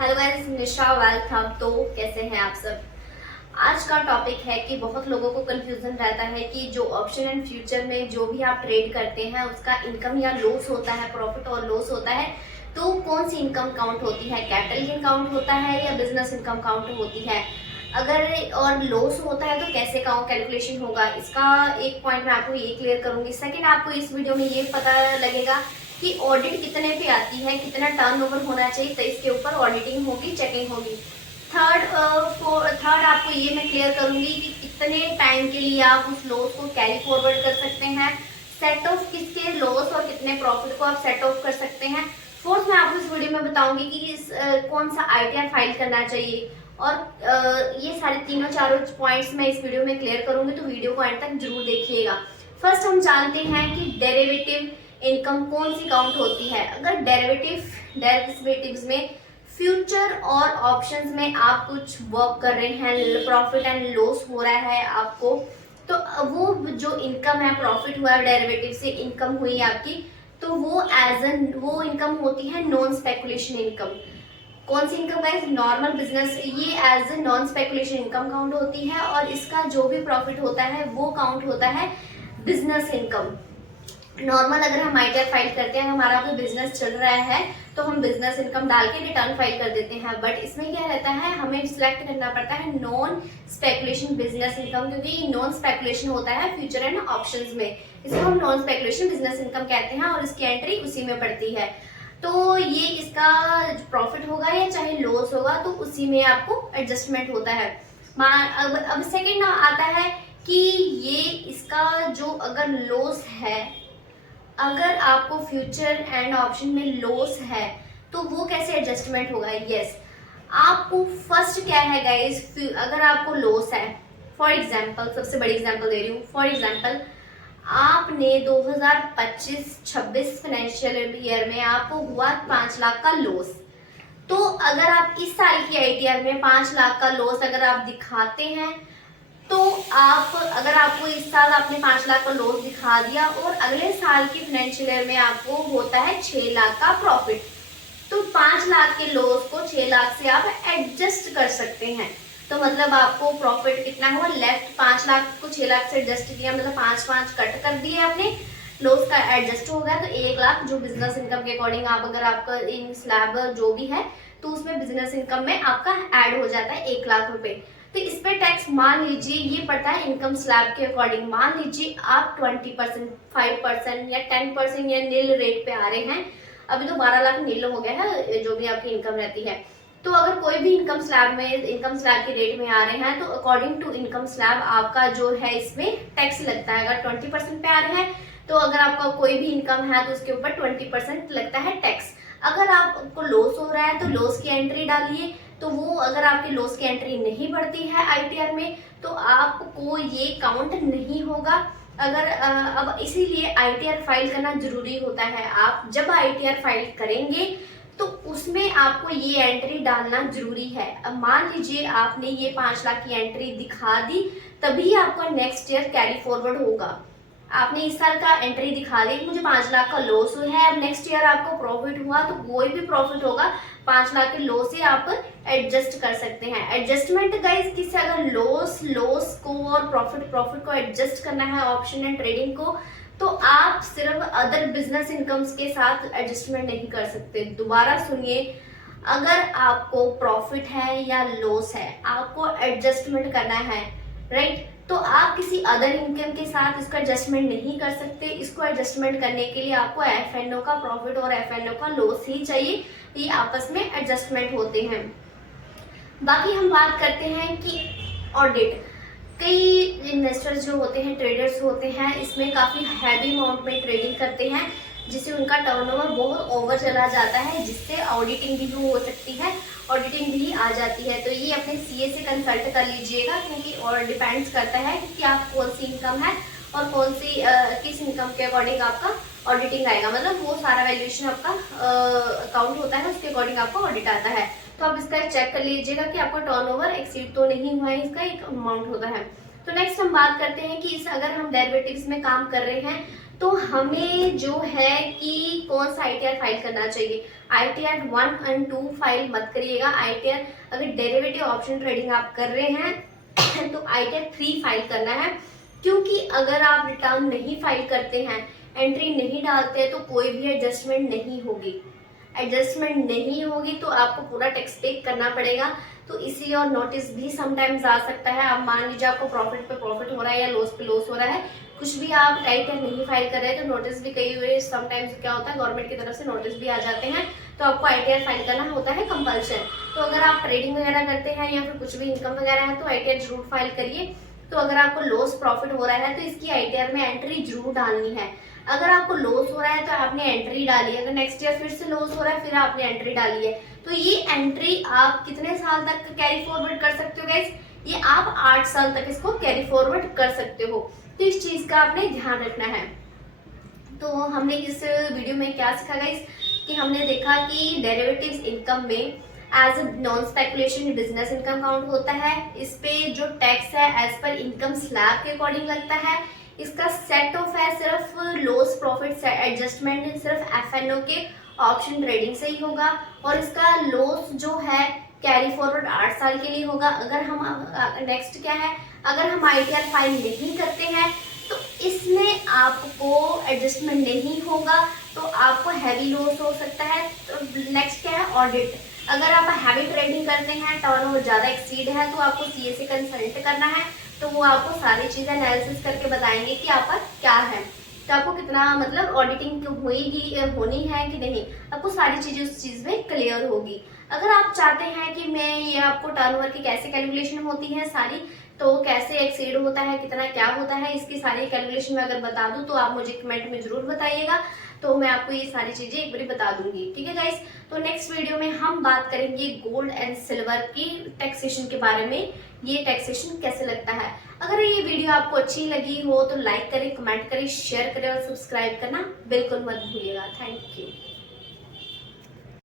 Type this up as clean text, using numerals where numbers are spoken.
Hello guys, निशा welcome. तो कैसे हैं आप सब। आज का टॉपिक है कि बहुत लोगों को कंफ्यूजन रहता है कि जो ऑप्शन एंड फ्यूचर में जो भी आप ट्रेड करते हैं उसका इनकम या लॉस होता है, प्रॉफिट और लॉस होता है, तो कौन सी इनकम काउंट होती है, कैपिटल गेन काउंट होता है या बिजनेस इनकम काउंट होती है। अगर और लॉस होता है तो कैसे कैलकुलेशन होगा, इसका एक पॉइंट मैं आपको ये क्लियर करूंगी। सेकंड, आपको इस वीडियो में ये पता लगेगा कि ऑडिट कितने पे आती है, कितना टर्नओवर होना चाहिए, तो इसके ऊपर ऑडिटिंग होगी, चेकिंग होगी। थर्ड आपको ये मैं क्लियर करूंगी कि कितने टाइम के लिए आप उस लॉस को कैरी फॉरवर्ड कर सकते हैं, सेट ऑफ किसके लॉस और कितने प्रॉफिट को आप सेट ऑफ कर सकते हैं। फोर्थ, मैं आपको इस वीडियो में बताऊंगी कि कौन सा आईटीआर फाइल करना चाहिए, और ये सारे तीनों चारों पॉइंट्स मैं इस वीडियो में क्लियर करूंगी, तो वीडियो को एंड तक जरूर देखिएगा। फर्स्ट हम जानते हैं कि डेरिवेटिव इनकम कौन सी काउंट होती है। अगर डेरिवेटिव्स में फ्यूचर और ऑप्शंस में आप कुछ वर्क कर रहे हैं, प्रॉफिट एंड लॉस हो रहा है आपको, तो वो जो इनकम है, प्रॉफिट हुआ डेरिवेटिव से, इनकम हुई आपकी, तो वो इनकम होती है नॉन स्पेकुलेशन इनकम। कौन सी इनकम गाइस? नॉर्मल बिजनेस, ये as a non speculation income count होती है, और इसका जो भी प्रॉफिट होता है वो काउंट होता है बिजनेस इनकम। नॉर्मल अगर हम आईटीआर फाइल करते हैं, हमारा कोई बिजनेस चल रहा है, तो हम बिजनेस इनकम डाल के रिटर्न फाइल कर देते हैं, बट इसमें क्या रहता है, हमें सिलेक्ट करना पड़ता है नॉन स्पेकुलेशन बिजनेस इनकम, क्योंकि नॉन स्पेकुलेशन होता है फ्यूचर एंड ऑप्शंस में, इसको हम नॉन स्पेकुलेशन बिजनेस इनकम कहते हैं, और इसकी एंट्री उसी में पड़ती है। तो ये इसका प्रॉफिट होगा या चाहे लॉस होगा, तो उसी में आपको एडजस्टमेंट होता है। अब सेकेंड आता है कि ये इसका जो अगर लॉस है, अगर आपको फ्यूचर एंड ऑप्शन में लॉस है, तो वो कैसे एडजस्टमेंट होगा। यस, आपको फर्स्ट क्या है गाइस, अगर आपको लॉस है, फॉर एग्जांपल, सबसे बड़ी एग्जांपल दे रही हूँ, फॉर एग्जांपल आपने 2025-26 फाइनेंशियल ईयर में आपको हुआ 5 लाख का लॉस, तो अगर आप इस साल की आईटीआर में 5 लाख का लॉस अगर आप दिखाते हैं, तो आप, अगर आपको इस साल आपने 5 लाख का लॉस दिखा दिया और अगले साल की फाइनेंशियल ईयर में आपको होता है 6 लाख का प्रॉफिट, तो 5 लाख के लॉस को 6 लाख से आप एडजस्ट कर सकते हैं। तो मतलब आपको प्रॉफिट कितना हुआ, लेफ्ट 5 लाख को 6 लाख से एडजस्ट किया, मतलब 5 कट कर दिए आपने, लॉस का एडजस्ट हो गया, तो 1 लाख जो बिजनेस इनकम के अकॉर्डिंग आप, अगर आपका इन स्लैब जो भी है, तो उसमें बिजनेस इनकम में आपका ऐड हो जाता है 1 लाख रुपए। तो इस पे टैक्स मान लीजिए ये पड़ता है इनकम स्लैब के अकॉर्डिंग। मान लीजिए आप 20%, 5% या 10% या नील रेट पे आ रहे हैं, अभी तो 12 लाख नील हो गया है जो भी आपकी इनकम रहती है। तो अगर कोई भी इनकम स्लैब के रेट में आ रहे हैं, तो अकॉर्डिंग टू इनकम स्लैब आपका जो है इसमें टैक्स लगता है। अगर 20% पे आ रहे हैं, तो अगर आपका कोई भी इनकम है तो उसके ऊपर 20% लगता है टैक्स। अगर आपको लॉस हो रहा है तो लॉस की एंट्री डालिए, तो वो अगर आपकी लॉस की एंट्री नहीं बढ़ती है आईटीआर में, तो आपको ये काउंट नहीं होगा। अगर अब इसीलिए आईटीआर फाइल करना जरूरी होता है। आप जब आईटीआर फाइल करेंगे तो उसमें आपको ये एंट्री डालना जरूरी है। अब मान लीजिए आपने ये 5 लाख की एंट्री दिखा दी, तभी आपका नेक्स्ट ईयर कैरी फॉरवर्ड होगा। आपने इस साल का एंट्री दिखा दी, मुझे 5 लाख का लॉस है, अब नेक्स्ट ईयर आपको प्रॉफिट हुआ, तो कोई भी प्रॉफिट होगा 5 लाख के लॉस से आप एडजस्ट कर सकते हैं। एडजस्टमेंट गाइस किससे, अगर लॉस को और प्रॉफिट को एडजस्ट करना है ऑप्शन एंड ट्रेडिंग को, तो आप सिर्फ अदर बिजनेस इनकम्स के साथ एडजस्टमेंट नहीं कर सकते। दोबारा सुनिए, अगर आपको प्रॉफिट है या लॉस है, आपको एडजस्टमेंट करना है, राइट, तो आप किसी अदर इनकम के साथ इसका एडजस्टमेंट नहीं कर सकते। इसको एडजस्टमेंट करने के लिए आपको एफएनओ का प्रॉफिट और एफएनओ का लॉस ही चाहिए, ये आपस में एडजस्टमेंट होते हैं। बाकी हम बात करते हैं कि ऑडिट, कई इन्वेस्टर्स जो होते हैं, ट्रेडर्स होते हैं, इसमें काफी हैवी अमाउंट में ट्रेडिंग करते हैं, जिससे उनका टर्नओवर बहुत ओवर चला जाता है, जिससे ऑडिटिंग भी हो सकती है, ऑडिटिंग भी आ जाती है। तो ये अपने सीए से कंसल्ट कर लीजिएगा, क्योंकि और डिपेंड्स करता है कि आप कौन सी इनकम है और कौन सी किस इनकम के अकॉर्डिंग आपका ऑडिटिंग आएगा, मतलब वो सारा वैल्यूएशन आपका अकाउंट होता है, उसके अकॉर्डिंग आपको ऑडिट आता है। तो आप इसका चेक कर लीजिएगा कि आपका टर्नओवर एक्सीड तो नहीं हुआ है, इसका एक अमाउंट होता है। तो नेक्स्ट हम बात करते हैं कि अगर हम डेरिवेटिव्स में काम कर रहे हैं, तो हमें जो है कि कौन सा ITR फाइल करना चाहिए, ITR 1 और 2 फाइल मत करिएगा। ITR अगर डेरिवेटिव ऑप्शन ट्रेडिंग आप कर रहे हैं तो ITR 3 फाइल करना है, क्योंकि अगर आप रिटर्न नहीं फाइल करते हैं, एंट्री नहीं डालते हैं, तो कोई भी एडजस्टमेंट नहीं होगी। एडजस्टमेंट नहीं होगी तो आपको पूरा टैक्स पे करना पड़ेगा। तो इसलिए और नोटिस भी समटाइम्स आ सकता है। आप मान लीजिए आपको प्रॉफिट पे प्रॉफिट हो रहा है या लॉस पे लॉस हो रहा है, कुछ भी आप ITR नहीं फाइल कर रहे हैं, तो नोटिस भी कई हुए समटाइम्स क्या होता है, गवर्नमेंट की तरफ से नोटिस भी आ जाते हैं, तो आपको ITR फाइल करना होता है कंपल्सन। तो अगर आप ट्रेडिंग वगैरह करते हैं या फिर कुछ भी इनकम वगैरह है तो ITR जरूर फाइल करिए। तो अगर आपको लॉस प्रॉफिट हो रहा है तो इसकी ITR में एंट्री जरूर डालनी है। अगर आपको लॉस हो रहा है तो आपने एंट्री डाली है, अगर नेक्स्ट ईयर फिर से लॉस हो रहा है फिर आपने एंट्री डाली है, तो ये एंट्री आप कितने साल तक कैरी फॉरवर्ड कर सकते हो गाइस, ये आप 8 साल तक इसको कैरी फॉरवर्ड कर सकते हो। तो इस चीज का आपने ध्यान रखना है। तो हमने इस वीडियो में क्या सीखा गाइस, कि हमने देखा कि डेरिवेटिव्स इनकम में as a non speculation business income count होता है। इस पे जो टैक्स है एज पर इनकम स्लैब के अकॉर्डिंग लगता है। इसका सेट ऑफ है सिर्फ लॉस प्रॉफिट एडजस्टमेंट सिर्फ FNO के ऑप्शन ट्रेडिंग से ही होगा, और इसका लॉस जो है कैरी फॉरवर्ड 8 साल के लिए होगा। अगर हम नेक्स्ट क्या है, अगर हम ITR फाइल नहीं करते हैं तो इसमें आपको एडजस्टमेंट नहीं होगा, तो आपको हैवी लॉस हो सकता है। तो नेक्स्ट क्या है, ऑडिट। अगर आप हैवी ट्रेडिंग करते हैं, टर्नओवर ज़्यादा एक्सीड है, तो आपको CA से कंसल्ट करना है, तो वो आपको सारी चीज़ें एनालिसिस करके बताएंगे कि आपका क्या है, तो आपको कितना मतलब ऑडिटिंग होनी है कि नहीं, आपको सारी चीज़ें उस चीज़ में क्लियर होगी। अगर आप चाहते हैं कि मैं ये आपको टर्नओवर की कैसे कैलकुलेशन होती है सारी, तो कैसे एक्सीड होता है, कितना क्या होता है, इसकी सारी कैलकुलेशन में अगर बता दूं तो आप मुझे कमेंट में जरूर बताइएगा, तो मैं आपको ये सारी चीजें एक बार बता दूंगी। ठीक है गाइस, तो नेक्स्ट वीडियो में हम बात करेंगे गोल्ड एंड सिल्वर की टैक्सेशन के बारे में, ये टैक्सेशन कैसे लगता है। अगर ये वीडियो आपको अच्छी लगी हो तो लाइक करें, कमेंट करें, शेयर करें और सब्सक्राइब करना बिल्कुल मत भूलिएगा। Thank you.